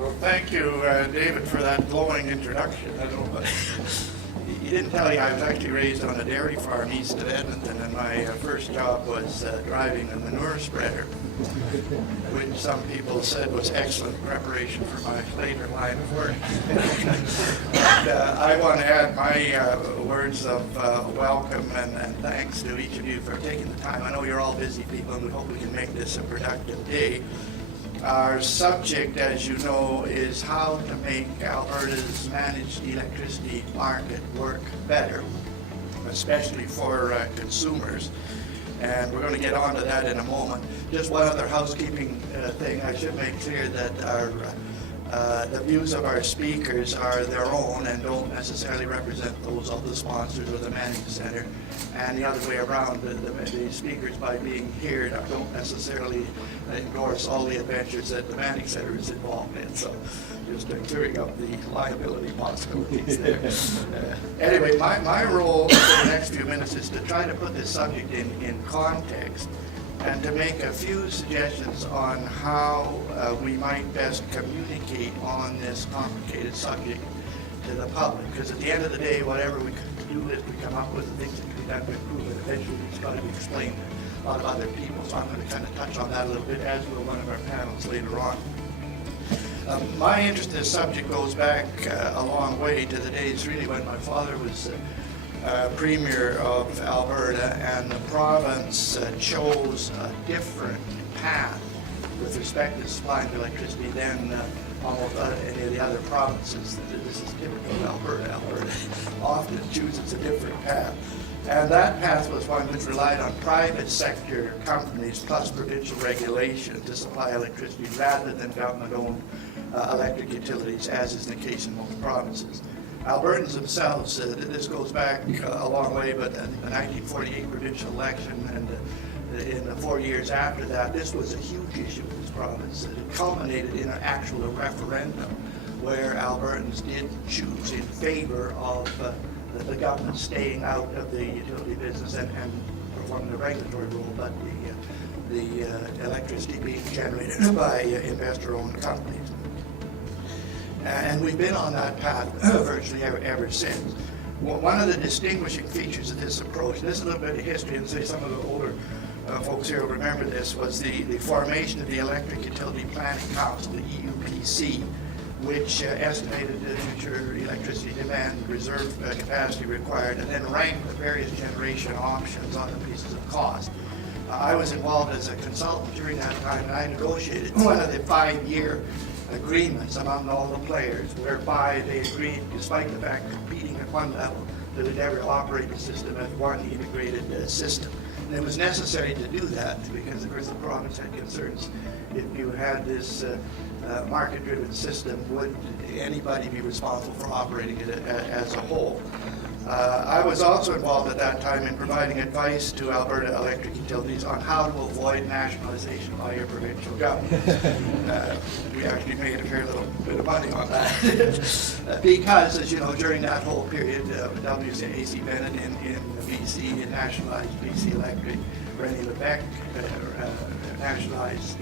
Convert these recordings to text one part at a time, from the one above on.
Well, thank you, David, for that glowing introduction. I don't know, he didn't tell you I was actually raised on a dairy farm east of Edmonton, and my first job was driving a manure spreader, which some people said was excellent preparation for my later line of work. And, I want to add my words of welcome and thanks to each of you for taking the time. I know you're all busy people, and we hope we can make this a productive day. Our subject, as you know, is how to make Alberta's managed electricity market work better, especially for consumers. And we're going to get on to that in a moment. Just one other housekeeping thing. I should make clear that the views of our speakers are their own and don't necessarily represent those of the sponsors or the Manning Center. And the other way around, the speakers, by being here, don't necessarily endorse all the adventures that the Manning Center is involved in. So just clearing up the liability possibilities there. Anyway, my role for the next few minutes is to try to put this subject in context and to make a few suggestions on how we might best communicate on this complicated subject to the public. Because at the end of the day, whatever we do is we come up with the things that can be done to improve it. Eventually, it's got to be explained to a lot of other people. So I'm going to kind of touch on that a little bit, as will one of our panels later on. My interest in this subject goes back a long way to the days really when my father was Premier of Alberta, and the province chose a different path with respect to supplying electricity than almost any of the other provinces. This is typical of Alberta. Alberta often chooses a different path. And that path was one which relied on private sector companies plus provincial regulation to supply electricity rather than government-owned electric utilities, as is the case in most provinces. Albertans themselves, this goes back a long way, but in the 1948 provincial election and in the 4 years after that, this was a huge issue in this province. It culminated in an actual referendum where Albertans did choose in favor of the government staying out of the utility business and performing the regulatory role, but the electricity being generated by investor-owned companies. And we've been on that path virtually ever since. One of the distinguishing features of this approach, and this is a little bit of history, and say some of the older folks here will remember this, was the formation of the Electric Utility Planning Council, the EUPC, which estimated the future electricity demand, reserve capacity required, and then ranked the various generation options on the basis of cost. I was involved as a consultant during that time, and I negotiated one of the 5-year agreements among all the players, whereby they agreed, despite the fact competing at one level, that they'd ever operate the system as one integrated system. And it was necessary to do that because, of course, the province had concerns. If you had this market-driven system, would anybody be responsible for operating it as a whole? I was also involved at that time in providing advice to Alberta electric utilities on how to avoid nationalization by your provincial government. We actually made a fair little bit of money on that. Because, as you know, during that whole period, WCAC Bennett in BC nationalized BC Electric, Rennie Lebec nationalized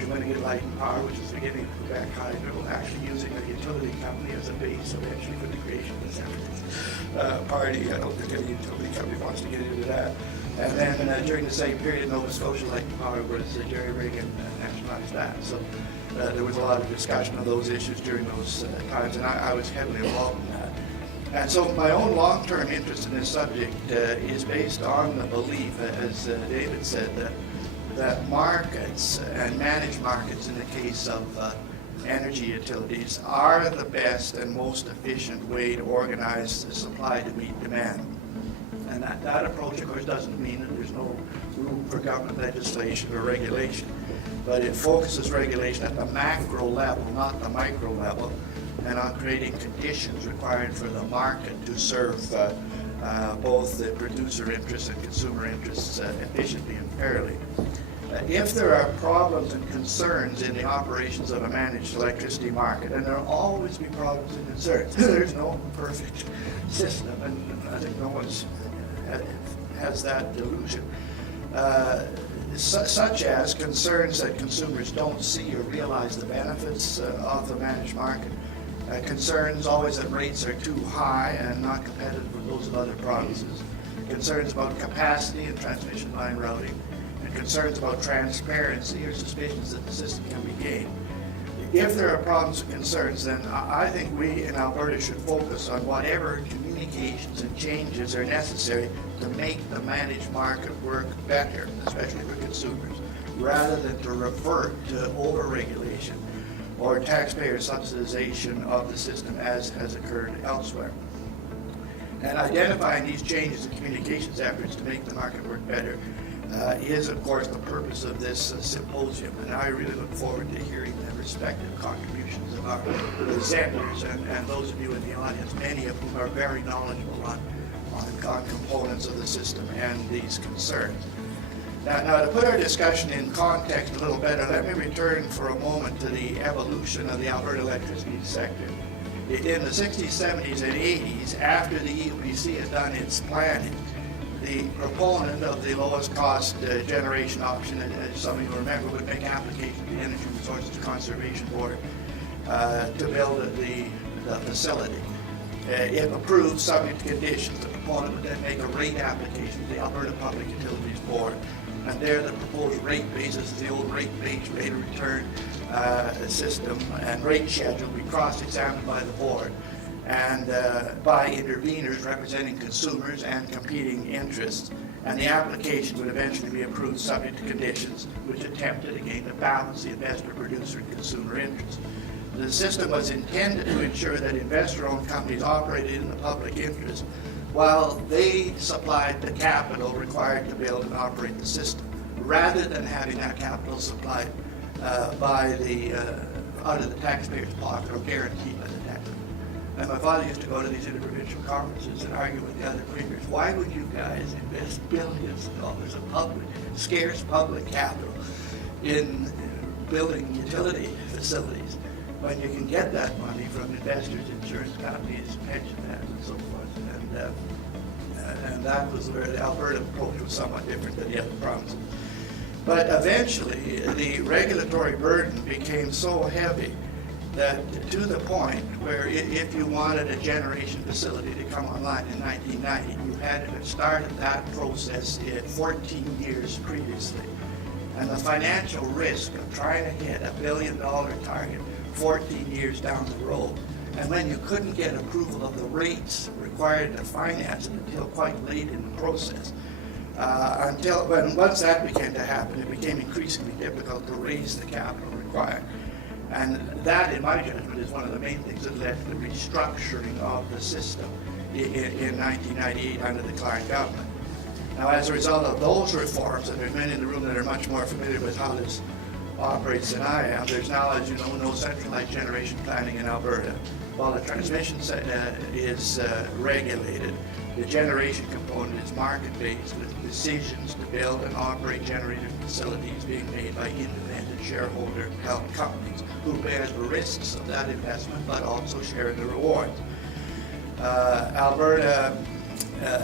Dominican Light and Power, which is the beginning of Quebec Hydro, actually using a utility company as a base eventually for the creation of the Centrist Party. I don't think any utility company wants to get into that. And then during the same period, Nova Scotia Light and Power was Jerry Reagan nationalized that. So there was a lot of discussion of those issues during those times, and I was heavily involved in that. And so my own long-term interest in this subject is based on the belief, as David said, that markets and managed markets in the case of energy utilities are the best and most efficient way to organize the supply to meet demand. And that approach, of course, doesn't mean that there's no room for government legislation or regulation, but it focuses regulation at the macro level, not the micro level, and on creating conditions required for the market to serve both the producer interests and consumer interests efficiently and fairly. If there are problems and concerns in the operations of a managed electricity market, and there will always be problems and concerns, there's no perfect system, and I think no one has that delusion. such as concerns that consumers don't see or realize the benefits of the managed market, concerns always that rates are too high and not competitive with those of other provinces, concerns about capacity and transmission line routing, and concerns about transparency or suspicions that the system can be gamed. If there are problems or concerns, then I think we in Alberta should focus on whatever communications and changes are necessary to make the managed market work better, especially for consumers, rather than to revert to over-regulation or taxpayer subsidization of the system as has occurred elsewhere. And identifying these changes and communications efforts to make the market work better is, of course, the purpose of this symposium. And I really look forward to hearing the respective contributions of our presenters and those of you in the audience, many of whom are very knowledgeable on components of the system and these concerns. Now, to put our discussion in context a little better, let me return for a moment to the evolution of the Alberta electricity sector. In the 60s, 70s, and 80s, after the EUPC had done its planning, the proponent of the lowest cost generation option, as some of you remember, would make application to the Energy Resources Conservation Board to build the facility. If approved, subject to conditions, the proponent would then make a rate application to the Alberta Public Utilities Board. And there the proposed rate base is the old rate base, rate of return system and rate schedule will be cross-examined by the board and by interveners representing consumers and competing interests. And the application would eventually be approved subject to conditions which attempted again to balance the investor, producer, and consumer interests. The system was intended to ensure that investor-owned companies operated in the public interest while they supplied the capital required to build and operate the system, rather than having that capital supplied by out of the taxpayer's pocket or guaranteed by the taxpayer. And my father used to go to these interprovincial conferences and argue with the other premiers, why would you guys invest billions of dollars of public, scarce public capital in building utility facilities when you can get that money from investors, insurance companies, pension funds, and so forth. And that was where the Alberta approach was somewhat different than the other provinces. But eventually, the regulatory burden became so heavy that to the point where if you wanted a generation facility to come online in 1990, you had to have started that process 14 years previously. And the financial risk of trying to hit $1 billion target 14 years down the road, and when you couldn't get approval of the rates required to finance it until quite late in the process, once that began to happen, it became increasingly difficult to raise the capital required. And that, in my judgment, is one of the main things that led to the restructuring of the system in 1998 under the Clark government. Now, as a result of those reforms, and there's many in the room that are much more familiar with how this operates than I am, there's now, as you know, no centralized generation planning in Alberta. While the transmission is regulated, the generation component is market-based, with decisions to build and operate generating facilities being made by independent shareholder-held companies who bear the risks of that investment but also share the rewards. Alberta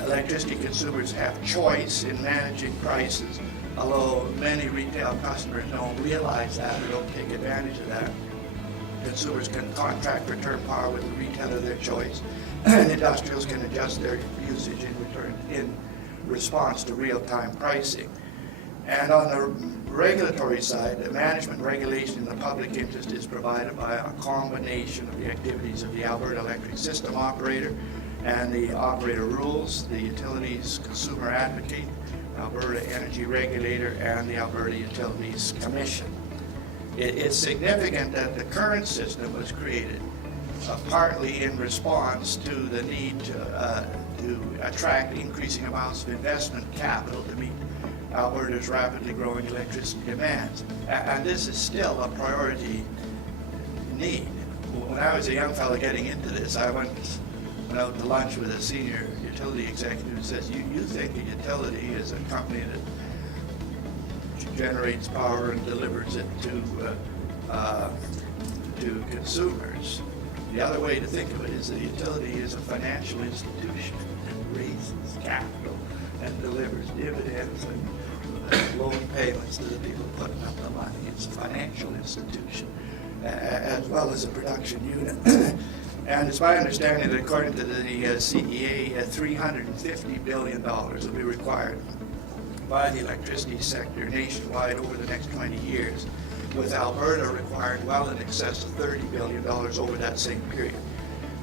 electricity consumers have choice in managing prices, although many retail customers don't realize that or don't take advantage of that. Consumers can contract return power with the retailer of their choice, and industrials can adjust their usage in response to real-time pricing. And on the regulatory side, the management regulation in the public interest is provided by a combination of the activities of the Alberta Electric System Operator and the operator rules, the Utilities Consumer Advocate, Alberta Energy Regulator, and the Alberta Utilities Commission. It's significant that the current system was created partly in response to the need to attract increasing amounts of investment capital to meet Alberta's rapidly growing electricity demands. And this is still a priority need. When I was a young fellow getting into this, I went out to lunch with a senior utility executive who says, you think a utility is a company that generates power and delivers it to consumers. The other way to think of it is the utility is a financial institution that raises capital and delivers dividends loan payments to the people putting up the money. It's a financial institution as well as a production unit. And it's my understanding that according to the CEA, $350 billion will be required by the electricity sector nationwide over the next 20 years, with Alberta requiring well in excess of $30 billion over that same period.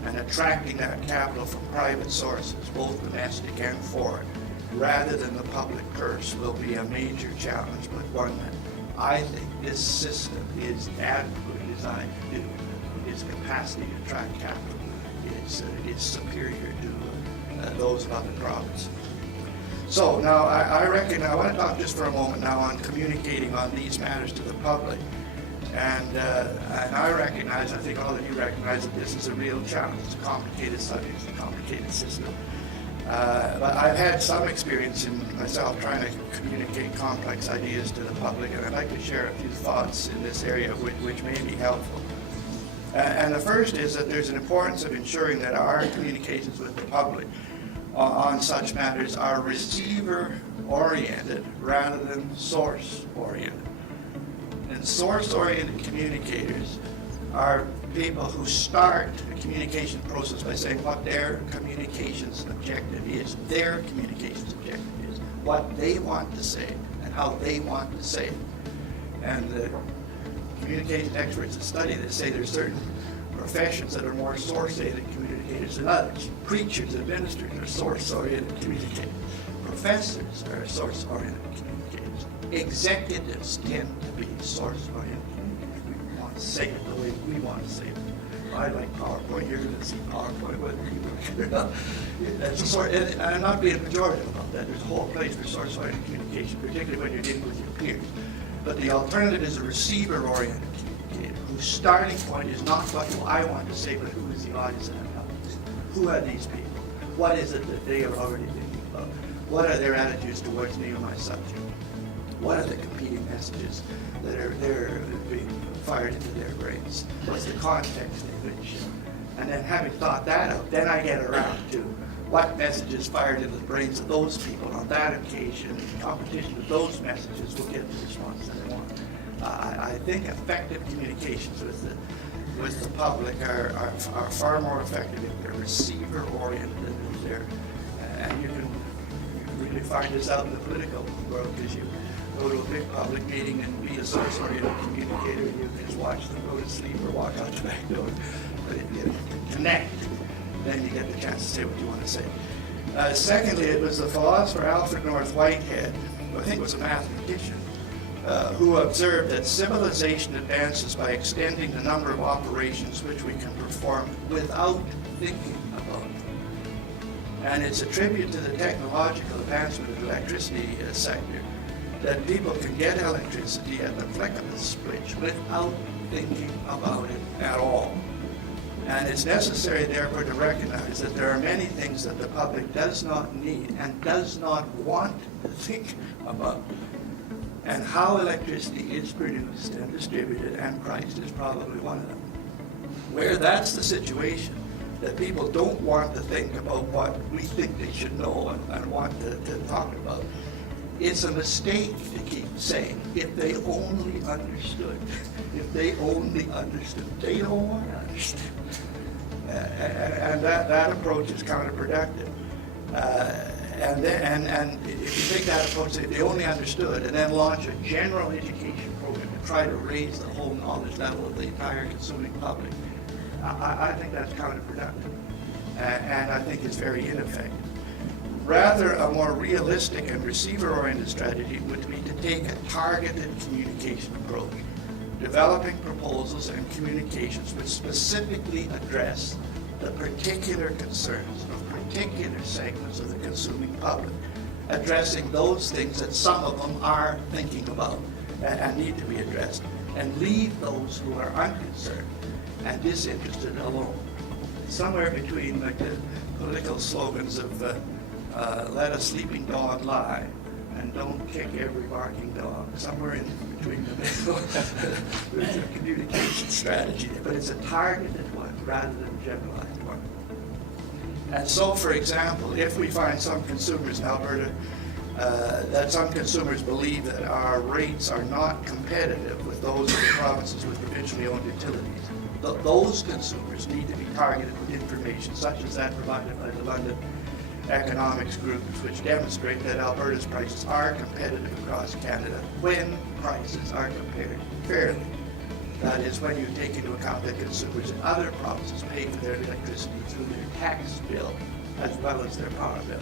And attracting that capital from private sources, both domestic and foreign, rather than the public purse, will be a major challenge, but one that I think this system is adequately designed to do. Its capacity to attract capital is superior to those of other provinces. So now I want to talk just for a moment now on communicating on these matters to the public. And I recognize, I think all of you recognize that this is a real challenge. It's a complicated subject, it's a complicated system. But I've had some experience in myself trying to communicate complex ideas to the public, and I'd like to share a few thoughts in this area which may be helpful. And the first is that there's an importance of ensuring that our communications with the public on such matters are receiver-oriented rather than source-oriented. And source-oriented communicators are people who start the communication process by saying what their communications objective is, their communications objective is, what they want to say, and how they want to say it. And the communication experts that study this say there's certain professions that are more source-oriented communicators than others. Preachers and ministers are source-oriented communicators. Professors are source-oriented communicators. Executives tend to be source-oriented communicators. We want to say it the way we want to say it. I like PowerPoint. You're going to see PowerPoint whether you like it or not. That's a sort, and I'm not being pejorative about that. There's a whole place for source-oriented communication, particularly when you're dealing with your peers. But the alternative is a receiver-oriented communicator whose starting point is not what do I want to say, but who is the audience that I'm talking to? Who are these people? What is it that they are already thinking about? What are their attitudes towards me or my subject? What are the competing messages that are being fired into their brains? What's the context in which? And then having thought that out, then I get around to what messages fired into the brains of those people on that occasion. In competition with those messages will get the response that they want. I think effective communications with the public are far more effective if they're receiver-oriented than if they're, and you can really find this out in the political world because you go to a big public meeting and be a source-oriented communicator and you can just watch them go to sleep or walk out the back door. But if you connect, then you get the chance to say what you want to say. Secondly, it was the philosopher Alfred North Whitehead, who I think was a mathematician, who observed that civilization advances by extending the number of operations which we can perform without thinking about them. And it's a tribute to the technological advancement of the electricity sector that people can get electricity at the flick of a switch without thinking about it at all. And it's necessary, therefore, to recognize that there are many things that the public does not need and does not want to think about. And how electricity is produced and distributed and priced is probably one of them. Where that's the situation, that people don't want to think about what we think they should know and want to talk about, it's a mistake to keep saying, if they only understood. If they only understood. They don't want to understand. And that approach is counterproductive. And if you take that approach, if they only understood, and then launch a general education program to try to raise the whole knowledge level of the entire consuming public, I think that's counterproductive. And I think it's very ineffective. Rather, a more realistic and receiver-oriented strategy would be to take a targeted communication approach, developing proposals and communications which specifically address the particular concerns of particular segments of the consuming public, addressing those things that some of them are thinking about and need to be addressed, and leave those who are unconcerned and disinterested alone. Somewhere between like the political slogans of let a sleeping dog lie and don't kick every barking dog, somewhere in between the middle. There's a communication strategy, but it's a targeted one rather than a generalized one. And so, for example, if we find some consumers in Alberta that some consumers believe that our rates are not competitive with those of the provinces with provincially owned utilities. Those consumers need to be targeted with information such as that provided by the London Economics Group, which demonstrate that Alberta's prices are competitive across Canada when prices are compared fairly. That is, when you take into account that consumers in other provinces pay for their electricity through their tax bill as well as their power bill.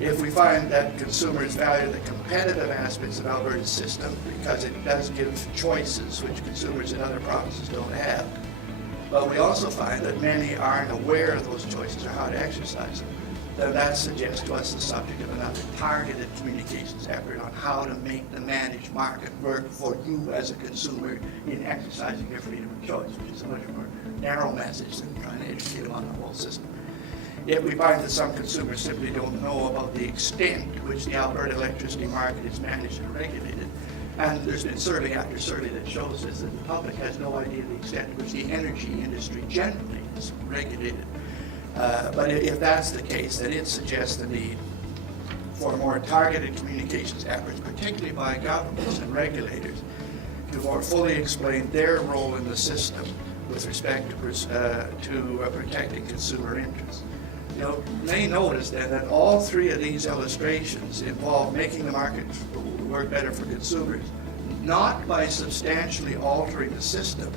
If we find that consumers value the competitive aspects of Alberta's system because it does give choices which consumers in other provinces don't have, but we also find that many aren't aware of those choices or how to exercise them, then that suggests to us the subject of another targeted communications effort on how to make the managed market work for you as a consumer in exercising your freedom of choice, which is a much more narrow message than trying to educate them on the whole system. Yet we find that some consumers simply don't know about the extent to which the Alberta electricity market is managed and regulated. And there's been survey after survey that shows us that the public has no idea the extent to which the energy industry generally is regulated. But if that's the case, then it suggests the need for more targeted communications efforts, particularly by governments and regulators, to more fully explain their role in the system with respect to protecting consumer interests. You know, may notice then that all three of these illustrations involve making the market work better for consumers, not by substantially altering the system,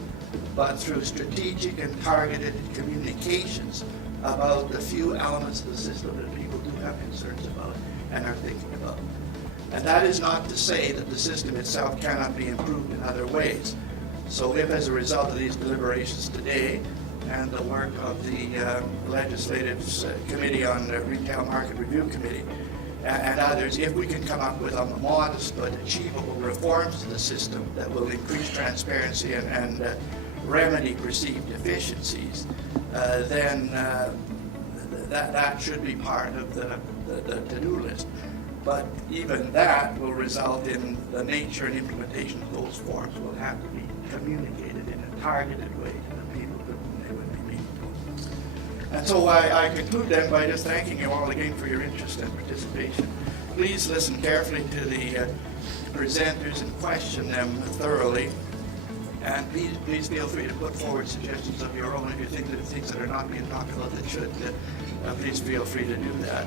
but through strategic and targeted communications about the few elements of the system that people do have concerns about and are thinking about. And that is not to say that the system itself cannot be improved in other ways. So if, as a result of these deliberations today and the work of the Legislative Committee on the Retail Market Review Committee and others, if we can come up with a modest but achievable reforms to the system that will increase transparency and remedy perceived deficiencies, then that should be part of the to-do list. But even that will result in the nature and implementation of those forms will have to be communicated in a targeted way to the people to whom they would be meaningful. And so I conclude then by just thanking you all again for your interest and participation. Please listen carefully to the presenters and question them thoroughly. And please feel free to put forward suggestions of your own if you think that things that are not being talked about that should. Please feel free to do that.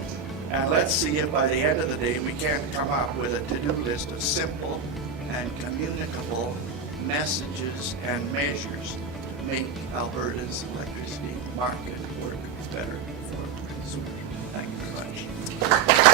And let's see if by the end of the day we can come up with a to-do list of simple and communicable messages and measures to make Alberta's electricity market work better for consumers. Thank you very much.